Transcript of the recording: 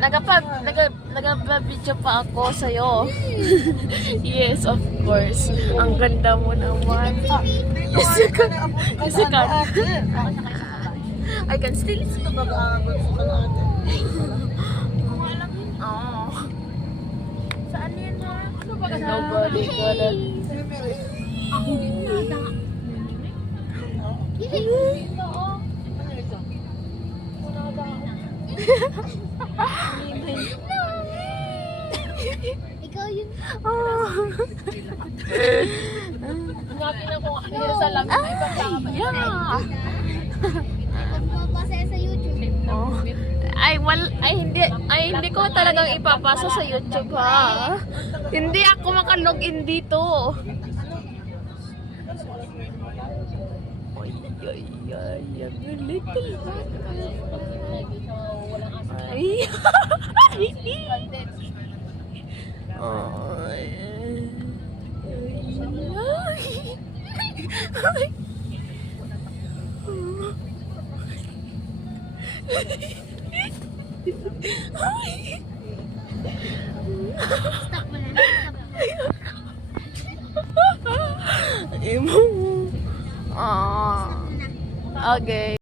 Nagpa-video pa ako sa'yo. Yes, of course. Ang ganda mo naman. Yes, you can. Yes, you can. I can still see the bago. Oh. Saan yan ha? Nobody gonna. Ikaw yun. Hanapin ako sa lamig na ipagkakaba. Yeah. Magpapasaya sa YouTube. Oh. Hindi ko talagang ipapasa sa YouTube ha. Hindi ako makalogin dito. Ay, little ay. Stop mo na. Okay.